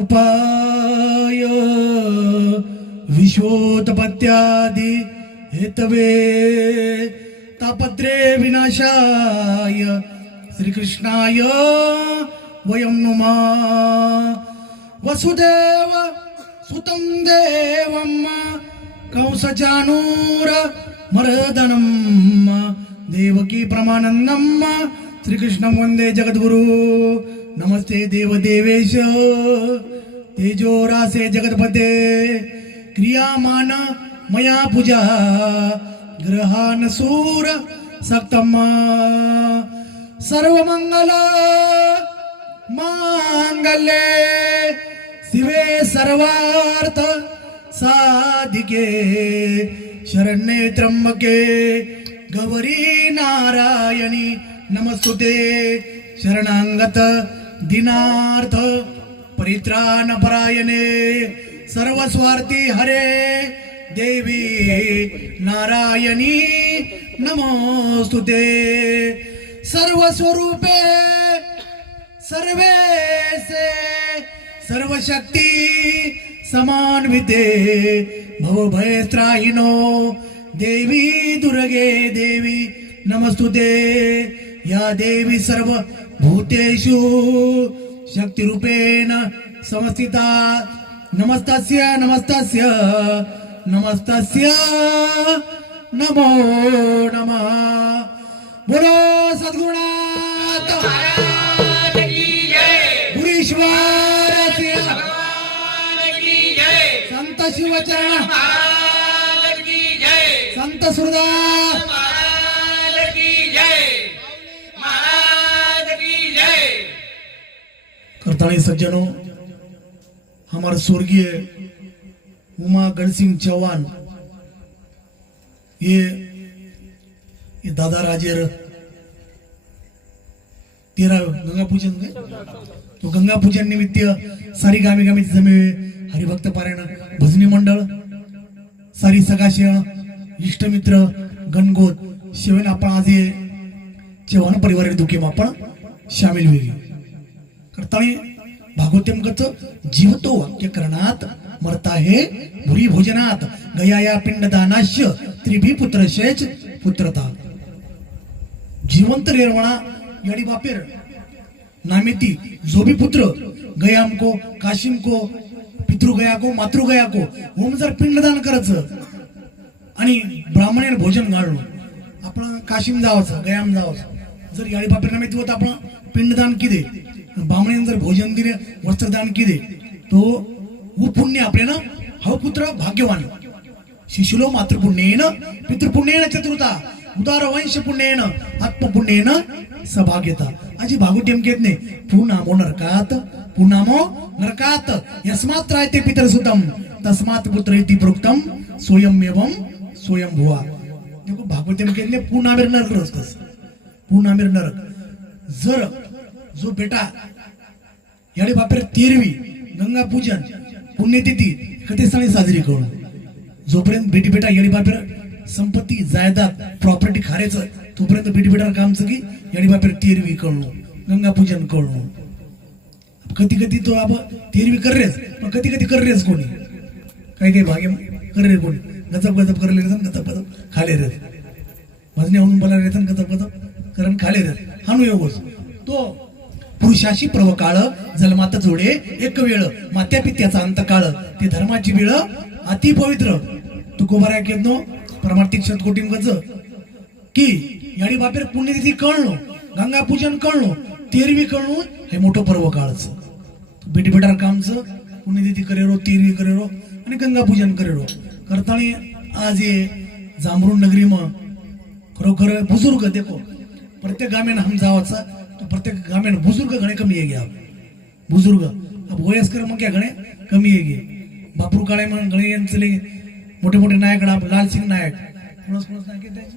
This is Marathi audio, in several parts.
उपाय विश्वोत्पत्यादि हेतवे तापत्रे विनाशाय श्रीकृष्णाय वयं नुमा। वसुदेव सुतं देवं कंसचानूर मरदनं देवकी प्रमानन्दं श्रीकृष्णं वन्दे जगद्गुरु। नमस्ते देवदेवेश तेजोरासे जगतपते। क्रियामान मया पूजा। ग्रहान सूर सक्तम सर्वमंगल मांगल्ये। शिवे सर्वार्थ साधिके। शरण्ये त्र्यंबके। गौरी नारायणी नमस्तुते। शरणांगत दिनार्थ परित्राण परायणे सर्व स्वार्थी हरे देवी नारायणी नमोस्तुते. सर्व स्वरूपे सर्वे से सर्व शक्ती समान्विते भवभयत्राहिनो देवी दुर्गे देवी नमस्तुते. या देवी सर्व भूतेषु शक्तिरूपेण समस्थिता नमस्तस्य नमस्तस्य नमस्तस्य। नमो नमः। बोलो सद्गुणात। गुरीश्वर संत शिवचरण। संत सुरदास। स्थानीय सज्जनों हमारे स्वर्गीय उमा गणसिंह चौहान ये ये दादा राजेर तेरा गंगा पूजन तो गंगा पूजन निमित्त सारी गामी गामी जमे हरिभक्त पारायण भजनी मंडळ सारी सगाशय इष्टमित्र गणगोत शिवेन आपण आज हे चव्हाण परिवार दुखे आपण शामिल होईल करताळी भागवतेम कच जीवतो वाक्य करणात मरता हे भुरी भोजनात गयाया पिंडदानाश्य त्रिभी पुत्र शेच पुत्रता. जिवंत निर्मळा यडी बापेर नामेती जोबी पुत्र गयाम को काशिम को पितृ गया को मातृ गया को होम जर पिंडदान करायचं आणि ब्राह्मणाने भोजन घालणं. आपण काशिम जावाचं गयाम जावाचं. जर याळी बापेर नामेती होत आपण पिंडदान किदे? ब्राह्मणाने जर भोजन दिले वस्त्रदान केले. तो उपुण्य पुण्य आपल्याला हा पुत्र भाग्यवान. शिशुलो मातृपुण्येन पितृपुण्येन चतुर्था उदार वंश पुण्येन आत्मपुण्येन सभाग्यता आजी भागुट्यम घेत नाही पुनामो नरकात पुनामो नरकात यस्मात राहते पितर सुतम तस्मात पुत्र इति प्रोक्तम स्वयं एवं स्वयं भुवा देखो भागवतम घेत नाही पुनामेर नरक रस पुनामेर नरक जर जो बेटा याडे बापेर तेरवी गंगा पूजन पुण्यतिथी कथेस्थानी साजरी करू जोपर्यंत बेटी बेटा येडी बापेर संपत्ती जायदाद प्रॉपर्टी खारेचं तोपर्यंत बेटी बेटार कामचं की याडी बापेर तेरवी कळणू गंगा पूजन कळणू कधी कधी तो आप तेरवी कर रेस पण कधी कधी कर रेस कोणी? काही काही भागे कर रे कोणी? गजब गजब करले रेसन गचप गचप खाले रे. भजने म्हणून बोला रेसन गजब गचप कारण खाले रे. हानू योगोस तो पुरुषाशी प्रव काळ जलमात जोडे एक वेळ मात्या पित्याचा अंत काळ. ते धर्माची वेळ अति पवित्र. तू कोबारा केदनो प्रमार्थिक शतकोटीम गज? की याडी बापेर पुण्यतिथी कळणो गंगा पूजन कळणो तेरवी कळणो हे मोठं पर्व काळच. बेटी बेटार कामच पुण्यतिथी करेरो तेरवी करेरो आणि गंगा पूजन करेरो. करताळी आज ये जांभरून नगरी मग खरोखर बुजुर्ग देखो. प्रत्येक गामेन हम जावाचा. प्रत्येक ग्रामीण बुजुर्ग घणे कमी आहे गया बुजुर्ग. अब वयस्कर मग क्या घणे कमी आहे गे. बापरू काळे म्हणून घणे यांचे मोठे मोठे नायक आप लालसिंग नायक. कोणास कोणास नायक त्यांचे?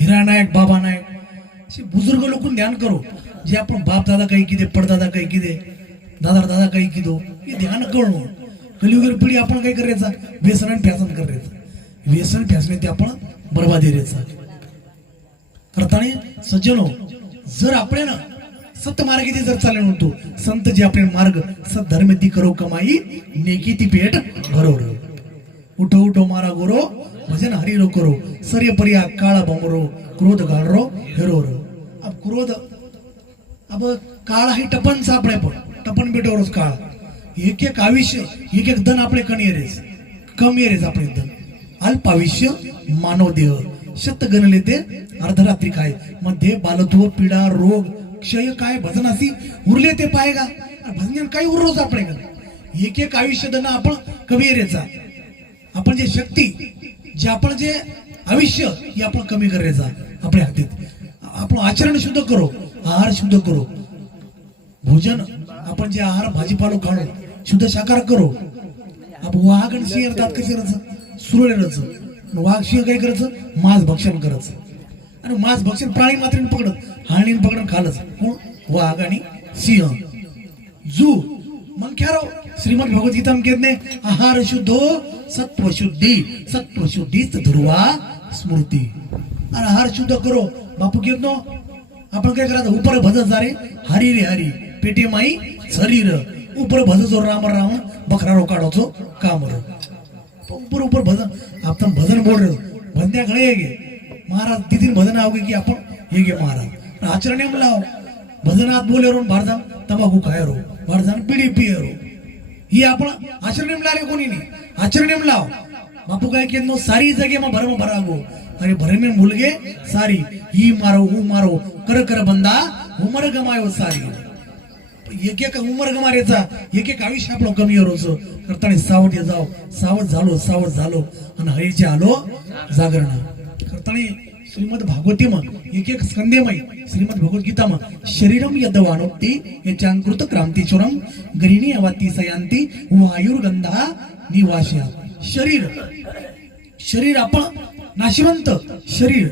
हिरा नायक बाबा नायक. असे बुजुर्ग लोक ध्यान करो. जे आपण बाप दादा काही किदे पडदादा काही किदे दादा दादा काही किदो हे ध्यान करणं कलियुगर पिढी आपण काय करायचा? व्यसन आणि फॅसन करायचं. व्यसन फॅसन ते आपण बरबादी रेचा करताना सज्जनो जर आपल्यानं सत जर चालले नव्हतो संत जे आपले मार्ग सत ती करो कमाई नेकी ती पेट बरोबर उठो उठो मारा गोरो भजन हरिरो करो सर्य परिया काळा बमरो क्रोध गाळरो हेरो अब क्रोध अब काळ ही टपन सापडे पण टपन बेटवरच काळ. एक एक आयुष्य एक एक धन आपले कणी येरेस कमी येरेस आपले धन. अल्प आयुष्य मानव देह. शत गणले ते अर्धरात्री काय? मध्ये बालत्व पीडा रोग क्षय काय? भजनासी उरले ते पाय का? भजन काही उरलोच आपण का? एक एक आयुष्य धन आपण कमी करायचा आपण जे शक्ती जे आपण जे आयुष्य हे आपण कमी करायचा आपल्या हातीत. आपण आचरण शुद्ध करो आहार शुद्ध करो. भोजन आपण जे आहार भाजीपालो खाणो शुद्ध साकार करो. आपण वाहगण आणि सिंह येतात कसे रच सुरळे करायचं वाघ सिंह काय करायचं? मांस भक्षण करायचं. आणि मांस भक्षण प्राणी मात्र पकडत हाणी पकडून खालच. कोण? वाघ आणि सिंह. जू. मग क्या राव? श्रीमद भगवद्गीता में आहार शुद्धो सत्व शुद्धि सत्व ध्रुवा स्मृती. अरे आहार शुद्ध करो. बापू घेत नो आपण काय करायचं? उपर भजत रे. हरी रे हरी. पेटी माई शरीर. उपर भजतो राम राम बकरा रो काढाचो काम रो ऊपर ऊपर भजन. आपण भजन बोल रहे भजन्या खडे हे गे महाराज तिथीन भजन आवगे की आपण? ये गे महाराज. आचरण में लाव. भजनात बोले रो भारजा तंबाखू खाय रो भारजा बीडी पिय रो ही आपण आचरण एम लाले कोणी नाही. आचरण एम लाव. बापू काय केलं नो सारी जगे मग भरम भरागो. अरे भरमे मुलगे सारी. ही मारो हू मारो. कर कर बंदा. उमर गमायो सारी. एक एक उमर मारायचा एक एक आयुष्य आपलं कमी रोज करताना सावध ये जाव सावध झालो सावध झालो. आणि हरीचे आलो जागरण करताना श्रीमद भागवती मग एक एक स्कंदेमय श्रीमद भगवद्गीता मग शरीरम यद वाणोक्ती याच्याकृत क्रांतीचुरम गरिणी अवाती सयांती वायुर्गंधा निवाशया शरीर. शरीर आपण नाशिवंत शरीर.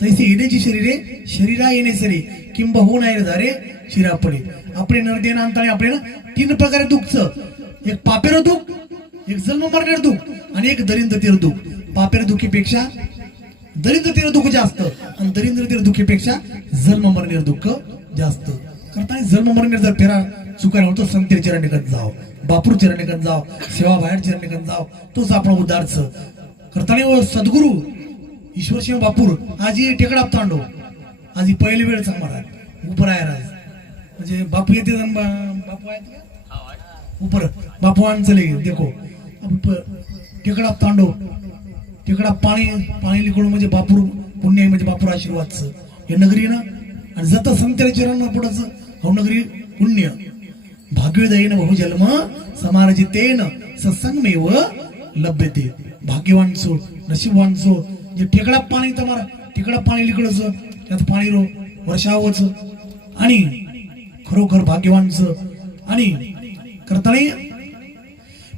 तैसे येण्याची शरीरे शरीरा येणे सरी किंब हो रे धारे शिरा पडे आपले नरदेन अंताने आपल्याला तीन प्रकारे दुःखच एक पापेर दुःख एक जन्म मरणार दुःख आणि एक दरिंद्र तीर दुःख. पापेर दुखीपेक्षा दरिंद्र तीर दुःख जास्त आणि दरिंद्र तीर दुखीपेक्षा जन्म मरणार दुःख जास्त. करताना जन्म मरणार जर फेरा चुकायला होतो संतीर चिरणिकत जाव बापूर चिरणिकत जाव सेवा बाहेर चिरणिकत जाव तोच आपण उदारच. करताना सद्गुरु ईश्वर शिव बापूर आज ही टेकडा तांडो आज ही पहिली वेळ चांगला उपराय आहे राज. म्हणजे बापू येते जण बा- बापू आहेत का? उपर बापू आण चले देखो. टेकडा तांडो टेकडा पाणी पाणी लिकडून म्हणजे बापूर पुण्य आहे म्हणजे बापूर आशीर्वादच. हे नगरी ना आणि जात संत्याच्या चरण पुढंच हो नगरी पुण्य. बहु जन्म समारजितेन सत्संगमेव लभ्यते. भाग्यवान सो नशीबवान सो जे टेकडा पाणी तमारा टेकडा पाणी लिकडच त्यात पाणी रो वर्षावच. आणि खरोखर भाग्यवानच. आणि करता नाही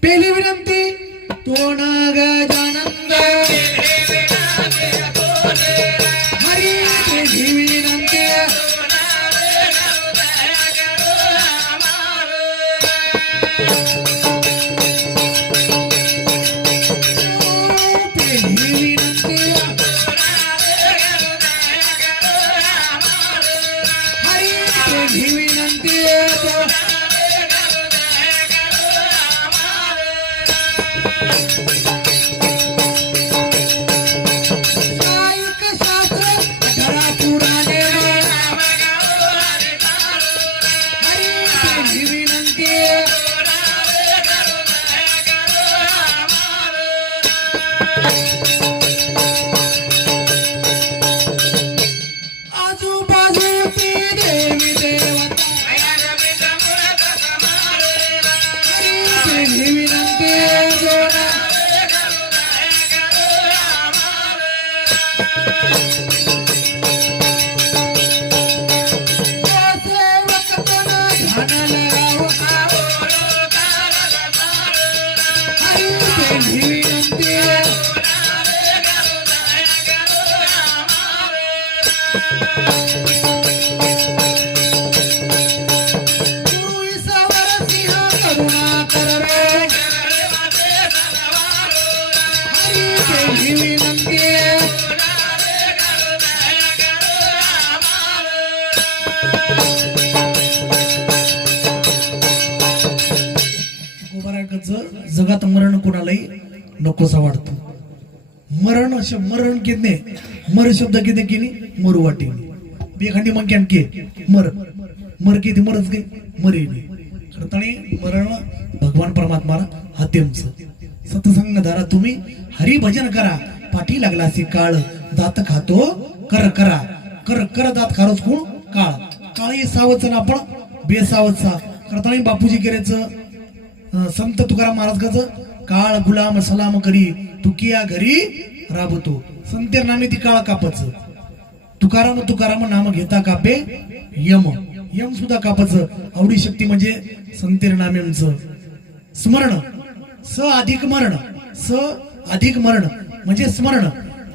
पहिली विनंती तो नाग जानंद हरी पहिली कितने? मर शब्द किती केली? मरू वाटी बेखांडी मग के? मर. मर किती? मरच गे मरे खरताणी मरण भगवान परमात्माला हातेमच सतसंग धारा तुम्ही हरी भजन करा. पाठी लागला असे काळ. दात खातो कर करा. कर कर दात खारोच कोण? काळ. काळी सावच ना आपण बेसावचा. करताना बापूजी केरेचं संत तुकाराम महाराज काळ गुलाम सलाम करी. तुकिया घरी राबतो. संतेर नामे ती काळ कापच. तुकाराम तुकाराम नाम घेता कापे यम. यम सुद्धा कापच. आवडी शक्ती म्हणजे संतेर नामेच स्मरण. स अधिक मरण. स अधिक मरण. म्हणजे स्मरण.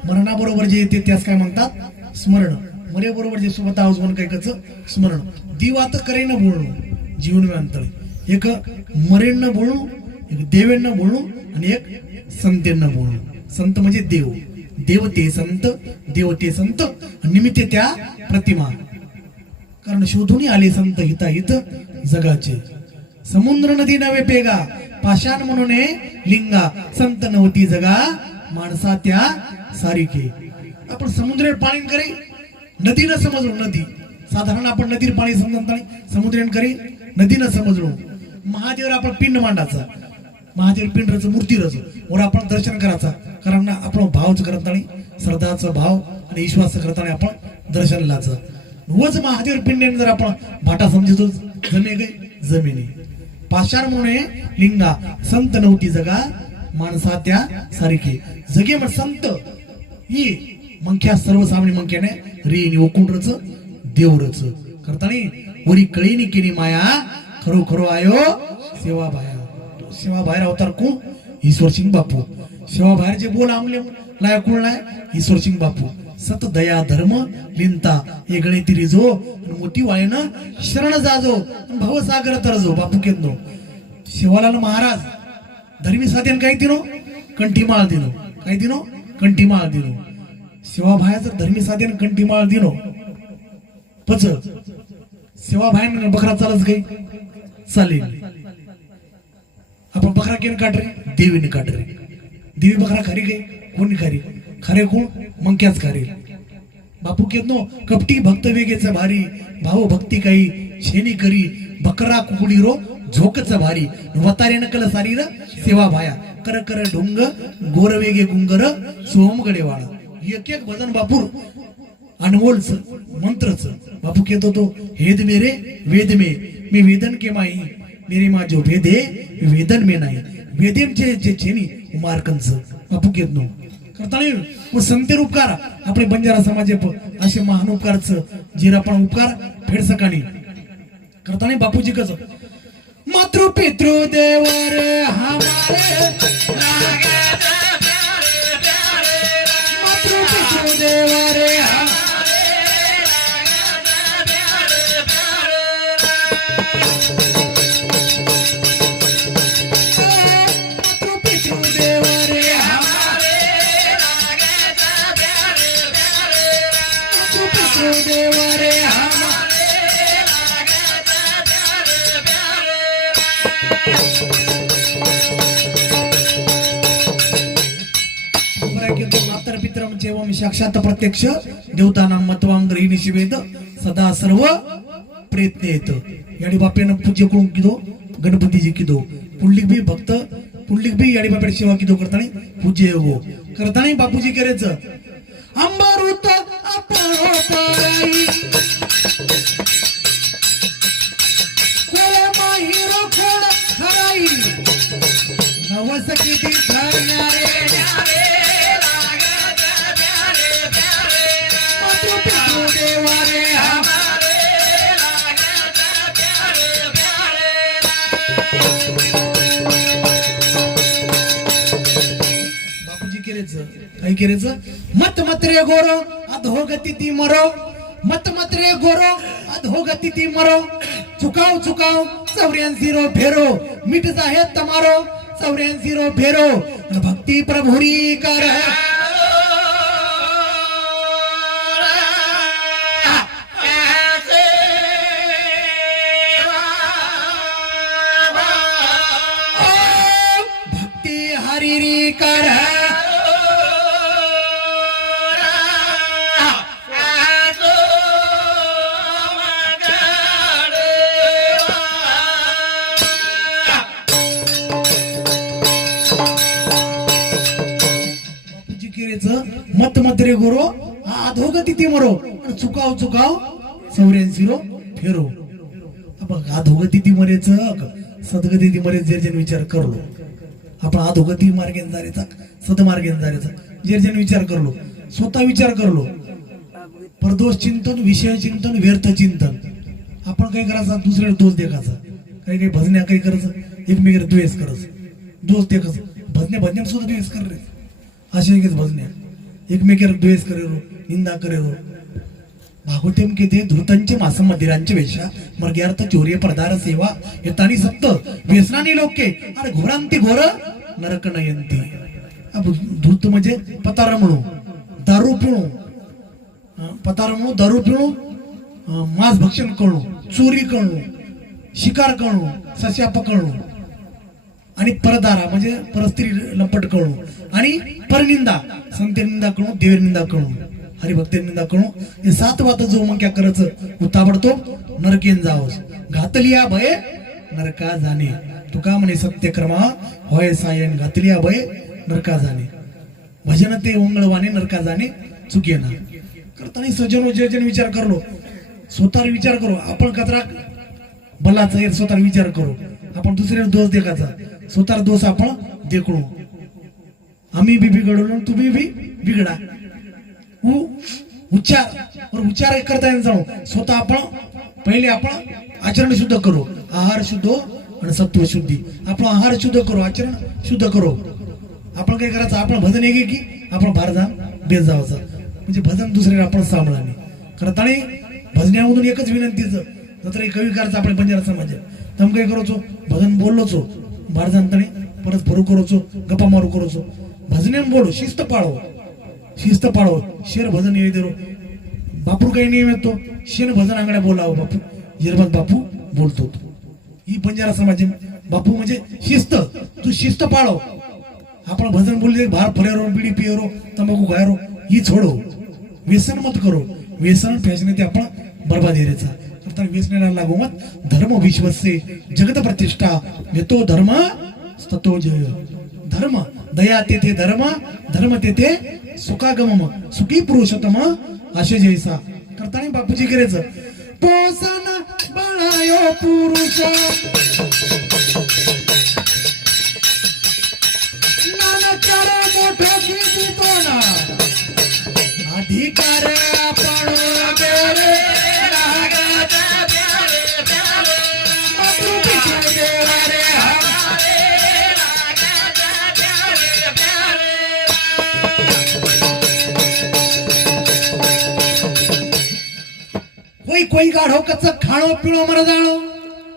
मरणाबरोबर जे येते त्यास काय म्हणतात? स्मरण. मरेबरोबर जे सोबत आवाज म्हणून काय कच स्मरण. दिवात करेन बोलणं जीवन अंतर एक मरेन न एक देवेन न आणि एक संतेन न संत म्हणजे देव. देवते संत देवते संत निमित्त त्या प्रतिमा. कारण शोधून आले संत हिता हित जगाचे. समुद्र नदी नवे पेगा पाषाण म्हणून हे लिंगा. संत नव्हती जगा माणसा त्या सारिके. आपण समुद्र पाणी करे नदी न समजलो नदी. साधारण आपण नदीर पाणी समजत नाही समुद्रेन करे नदी न समजलो. महादेवर आपण पिंड मांडायचा. महादेव पिंड रच मूर्ती रच वर आपण दर्शन करायचा. कारण ना आपण भावच करत नाही श्रद्धाचं भाव आणि विश्वास करताना आपण दर्शन लाचं. महादेव पिंडेन जर आपण भाटा समजतो जमे गे जमिनी. पाषाण लिंगा संत नव्हती जगा माणसा त्या सारखी जगे मग संत ही मंख्या सर्वसामान्य मंख्याने रे ओकुंडरच देवरच. करतानी वरी कळीनी केली माया खरो खरो आयो सेवा भाया. सेवा बाहेर अवतार कोण? ईश्वर सिंग बापू. सेवा बाहेर जे बोल आमले लाय कोण लाय? ईश्वर सिंग बापू. सत दया धर्म लिंता हे गणिती रिझो मोठी वाळीनं शरण जाजो भवसागर तरजो बापू केंदो शिवालाल महाराज धर्मी साधन काय दिनो? कंठीमाळ दिनो. काय दिनो? कंठीमाळ दिनो. शिवाभायाचं धर्मी साधन कंठीमाळ दिनो. पच. सेवाभायान बकरा चालच काही चालेल. आपण बकरा केन काट रे देवीने काट रे देवी बकरा खरी गे कोणी खरी? खरे कोण? मंक्याच खरे. बापू केत नो कपटी भक्त वेगेच भारी. भाऊ भक्ती काही शेनी करी. बकरा कुकुडी रो झोकच भारी. वतारे नकल सारी र सेवा भाया. कर कर ढोंग गोर वेगे गुंगर सोमगडे वाळा. एक एक भजन बापूर. अनमोलच मंत्रच. बापू केतो तो हेद मेरे वेद मे. मी वेदन के माई मेरे मा जो वेदन में नाही वेदेमचे जे छेनी मार्कंच बापू घेत नो। करताना मग संतेर उपकार आपले बंजारा समाजे असे महान उपकारच जिरापण उपकार फेड सकाळी नाही बापूजी कस? मातृ पितृ देवर हमारे मातृ पितृ देवर मातृ साक्षात प्रत्यक्ष देवताना मतवाम ग्रहिणीशी वेद सदा सर्व प्रयत्न येत याडी बापेनं पूज्य करून किदो? गणपतीजी किदो. पुंडलिक बी भक्त पुंडलिक बी याडी बापेड सेवा किदो करताना? पूज्य हो. करताना बापूजी करेच. अंबारूत आपण केलेच मत मत्रे गोरो अधोगती ती मरो. मत मत्रे गोरो अधोगती ती मरो. चुकाव चुकाव चौऱ्याऐंशी रो फेरो. मिट जाहे तमारो चौऱ्याऐंशी रो फेरो. भक्ती प्रभुरी कर. कामिरी कर. मत गोरो अधोगती तिथे मरो आणि चुकाव चुकाव चौऱ्याऐंशी रो फेरो आपण अधोगती ती मरेच सदगती ती मरेच जेरजन विचार करलो आपण अधोगती मार्गेन जायचा सदमार्गेन जायचा जेरजन विचार करलो स्वतः विचार करलो परदोष चिंतन विषय चिंतन व्यर्थ चिंतन आपण काय करायचं दुसऱ्याला दोष देखायचा काही काही भजन्या काही करायचं एकमेकाला द्वेष करायचं दोष देखायचं भजण्या भजण्या सुद्धा द्वेष कर रे असे एकच भजन्या एकमेकीवर द्वेष करेरो निंदा करेरो. भागवतेम के ते धृतांचे मास मंदिरांचे वेशा मर्ग्यार्थ चोर्य पदार सेवा येतानी सत्त व्यसनानी लोके अरे घोरांती घोर नरक नयंती. अब धूत म्हणजे पतार म्हणू दारू पिणू अं, म्हणू दारू पिणू मांस भक्षण करणू चोरी करणू शिकार करणू सस्या पकडणू आणि परदारा म्हणजे परस्त्री लंपट करणू आणि परनिंदा संते निंदा करणू देव निंदा करू हरिभक्त निंदा करणू हे सात वात जो मग क्या करायचं उताबडतो नरकेन जावस. घातलिया भय नरका जाणे. तुका म्हणे सत्यक्रमा होय सायन घातलिया भय नरका जाणे. भजन ते ओंगळवाने नरका जाणे चुकी ना करताना सजन जजन विचार करलो. स्वतः विचार करू. आपण कचरा भलाचा स्वतः विचार करू. आपण दुसऱ्याला दोष देखाचा स्वतः दोष आपण देखणू आम्ही बी बिघडलो आणि तुम्ही बी बिघडा. उ- उच्चार और उच्चार करता येईल जाणू. स्वतः आपण पहिले आपण आचरण शुद्ध करू. आहार शुद्ध आणि सत्व शुद्धी. आपण आहार शुद्ध करू आचरण शुद्ध करू. आपण काय करायचं? आपण भजन एक की आपण भारधाम जा बेस जावायचं म्हणजे भजन दुसऱ्याला आपण सांभाळाने करताना भजन्यामधून एकच विनंतीचं जत्र एक कवी करायचं आपण बंजारा समाज तर काय करोचो भजन बोललोचो. भारधाम परत भरू करोचो गप्पा मारू करोचो. भजने बोलू शिस्त पाळो. शिस्त पाळो. शेर भजन येऊ देरो बापू काही नियम येतो शेर भजन आंगड्या बोलावं बापू. जिरबाद बापू बोलतो ही बंजारा समाज बापू म्हणजे शिस्त. तू शिस्त पाळो. आपण भजन बोलले बाहेर फरेरो बिडी पियरो तंबाखू खायरो ही छोडो. व्यसन मत करो. व्यसन फॅशन ते आपण बर्बाद येण्याचा तर व्यसनाला लागू मत धर्म विश्वसे. जगत प्रतिष्ठा. येतो धर्म ततो जय. धर्म दया तेथे धर्म धर्म तेथे सुखागम सुखी पुरुषोत्तम असे जैसा. करताना बापूजी गिरेच. पोसन बळायो पुरुष. नानकर मोठं अधिकार कोई गाढो कच खाणो पिळो मर जाणो।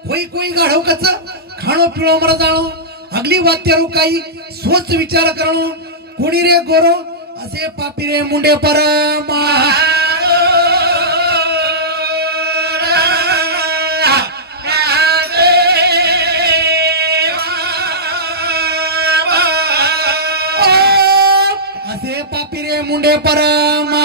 कोई कोई गाढो कच खाणो पिळो मर जाणो। अगली वात्यारू काही सोच विचार करणो कोणी रे गोरो? असे पापी रे मुंडे परमा असे पापी रे मुंडे परमा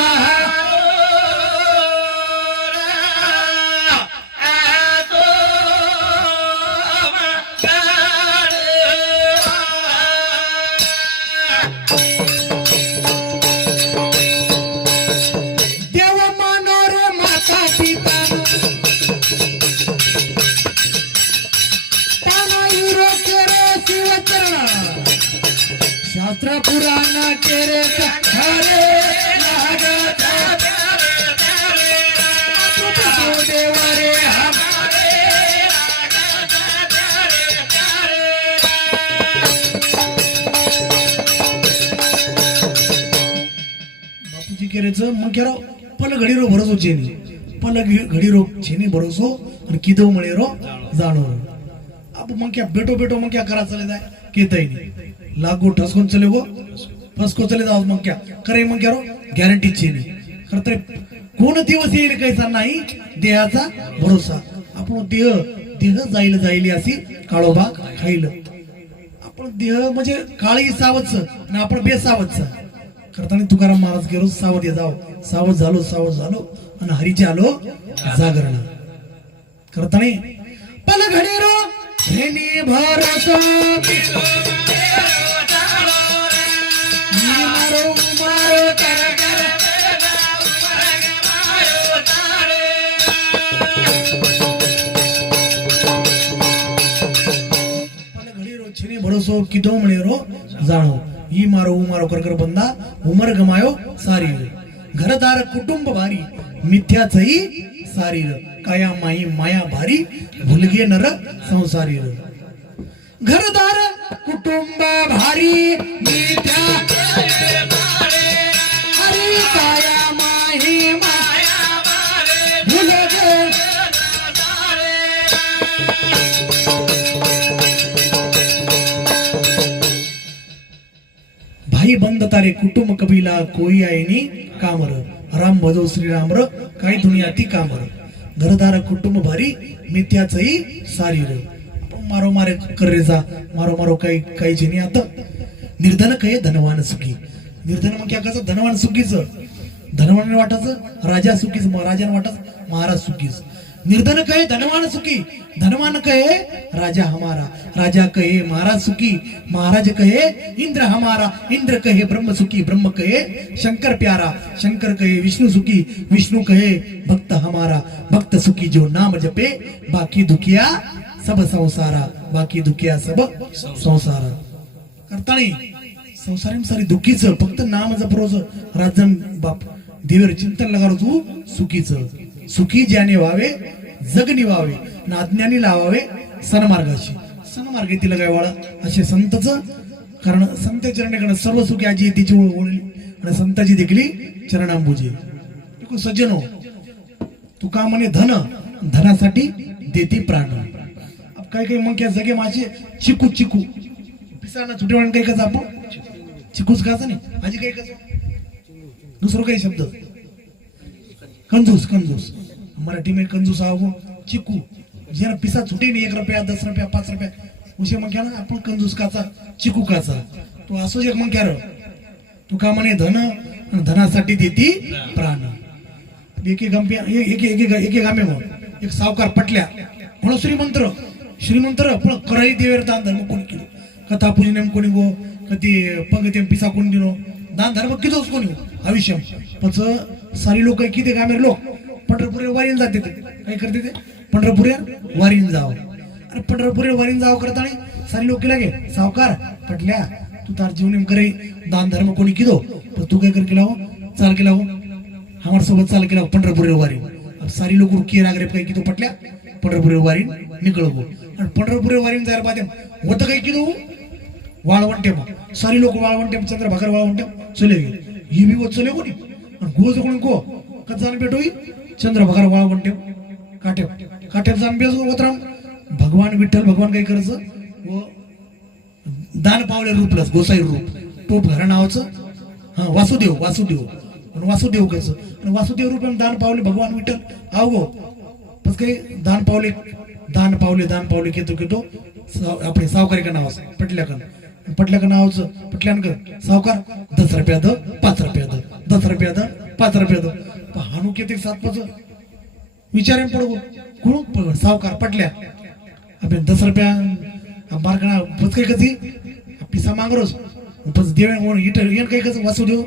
घडीरो भरोसो चेनी पल घ- भरोसो आणि किदव मळेरो जाणो अब मग क्या बेटो बेटो मग क्या करा चले जाए केतई नहीं लागो ठसकोन चले गो फसको चले जाओ मग क्या करे मग क्या रो गॅरंटी खर तर कोण दिवस येईल कायचा नाही देहाचा भरोसा. आपण देह देह जाईल जाईल अशी काळोबा खाईल आपण देह म्हणजे काळी सावधच आणि आपण बेसावधच करताना तुकाराम महाराज गेलो सावध ये जाव सावध झालो सावध झालो. आणि हरीचे आलो जागरण करताना पल घडे रो हेनी पल घडी रो भरोसो किदो म्हणे रो जाणो ई मारो ऊ मारो कर कर बंदा उमर गमायो सारी घरदार कुटुंब भारी मिथ्याचही सारीर. काया माई माया भारी भुलगे नर संसारीर. घरदार कुटुंब भारी मिथ्या भाई बंद तारे कुटुंब कबिला कोई आईनी कामर. राम भजो श्रीराम र काही दुनिया ती र. घरदार कुटुंब भारी मिथ्याचही सारी र. मारो मारे जा मारो मारो काही काही जेनी आता. निर्धन काय धनवान सुखी. निर्धन मग काय कसं? धनवान सुखीच. धनवान वाटायचं राजा सुखीच राजाने वाटत महाराज सुखीच. निर्धन कहे धनवान सुखी धनवान कहे राजा हमारा राजा कहे महाराज सुखी महाराज कहे इंद्र हमारा इंद्र कहे ब्रह्म सुखी ब्रह्म कहे शंकर प्यारा शंकर कहे विष्णु सुखी विष्णु कहे भक्त हमारा भक्त सुखी जो नाम जपे बाकी दुखिया सब संसारा बाकी दुखिया सब संसारा। करताळी संसारी सारी दुखीच फक्त नाम जपरोच राजन बाप देवर चिंतन लगारो तू सुखीचं। सुखी ज्याने व्हावे जग निवावे ना अज्ञानी लावावे सनमार्गाशी. सनमार्ग तिला काय वाळा? असे संतच. कारण संत चरणेकडे सर्व सुखी आजी आहे तिची ओळ ओळली आणि संताची देखली चरणांबुजी सज्जनो तू का म्हणे धन? धनासाठी देते प्राण. काय काय मग काय सगळे माझे? चिकू चिकू. पिसाना छुटे काही कसं आपण? चिकूच का नाही. माझी काही कसं दुसरं काही शब्द? कंजूस कंजूस. मराठी में कंजूस आहो चिकू. जरा पिसा छुटे नाही एक रुपया दस रुपया पाच रुपया. उशे मग क्या ना आपण कंजूस काचा चिकू काचा तो असोच एक मग क्या तुका म्हणे धन? धनासाठी देती प्राण. एक एक गंप्या एक एक एक गामे मग. एक सावकार पटल्या. म्हणून श्रीमंत्र. श्रीमंत्र पण कराई देवेर दान धर्म कोणी केलो? कथा पूजनेम कोणी गो? कधी पंगतेम पिसा कोणी दिनो दान धर्म कितोच कोणी हो? आयुष्यम पच सारी लोक किती गामेर लोक. पंढरपूर वारीन जाते ते काय करते ते? पंढरपूर वारीन जाव. अरे पंढरपूर वारीन जाव करताना सारी लोक लागे सावकार पटल्या तू तार जीवन करे दान धर्म कोणी किदो? पण तू काय कर केला हो? चाल केला हो? हमार सोबत चाल केला हो पंढरपूर वारी अब सारी लोक रुकी नागरे काही किदो? पटल्या पंढरपूर वारीन निकळो हो. आणि पंढरपूर वारीन जायला पाहते होतं काय किदो हो? वाळवंटे मग सारी लोक वाळवंटे चंद्रभाकर वाळवंटे चले गे. ही बी वत चले कोणी आणि गोज कोणी को कत जाण भेटो चंद्रभागर वाळवंटे काटे काटे जाण बेस उतराम भगवान विठ्ठल भगवान काय करायचं? व दान पावले रूपलंच गोसाई रूप. टोप घरा नावाचं. हा वासुदेव वासुदेव. वासुदेव कसं आणि वासुदेव रूप दान पावले भगवान विठ्ठल. आवो गो. काही दान पावले दान पावले दान पावले केतो केतो. साव- आपले सावकारी का नावाचं. पटल्या का पटल्या का नावाचं? पटल्यान का सावकार दस रुपया द पाच रुपया द. दस रुपया द पाच रुपया द. हानू किती सात पाच? विचारे पडू. कोण सावकार पटल्या. आपण दस रुपया मार्कना पच कधी? पिसा मागरोस. पच देव इट येण काय कसं? वासू देऊ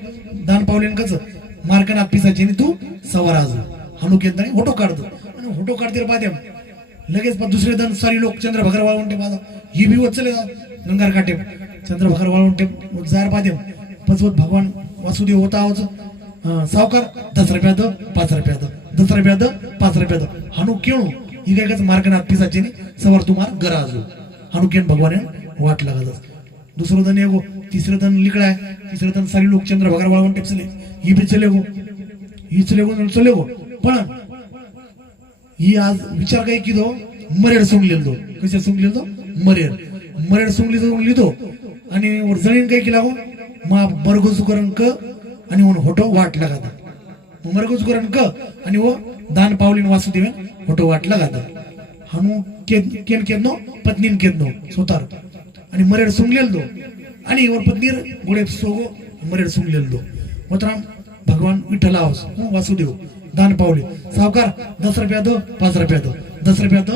दान पावलेन कसं? मार्कना पिसाचे तू सवार आज. हानू येत नाही फोटो काढतो आणि फोटो काढते बाद्या. लगेच पण दुसरे दन सारी लोक चंद्रभगर वाळवंटे माझा. ही बी वचले जा गंगार काटे चंद्रभगर वाळवंटे जार पाद्या पचवत भगवान वासुदेव होता आवाज सावकार दस रुपया द पाच रुपया द. दस रुपया द पाच रुपया द. हानू केळू ही काय कसं मार्कनाथ पिसाचे सवार तुम्हाला गराजू हानू केण भगवान वाट लागत दुसरं धन येगो तिसरं दन लिकडाय तिसरं दन सारी लोक चंद्रभगर वाळवंटे चले ही बी चले गो ही चले गो चले गो पण ही आज विचार काय की दो मरेड सोंगलेल दो. कशा सोंगलेल दो? मरेड. मरेड सोंगली सोंगली दो. आणि वर काय केला हो मा बरगोज करण क आणि वन होटो वाट लगाता मरगोज करण क आणि वो दान पावलीन वासुदेव होटो वाट लगाता हनु केन केन केनो पत्नीन केनो सोतार. आणि मरेड सुंगलेल दो आणि वर पत्नीर गोडे सोगो मरेड सुंगलेल दो मोतराम भगवान विठ्ठल आवस वासुदेव दान पावले. सावकार दस रुपया दो पाच रुपया दो. दस रुपया दो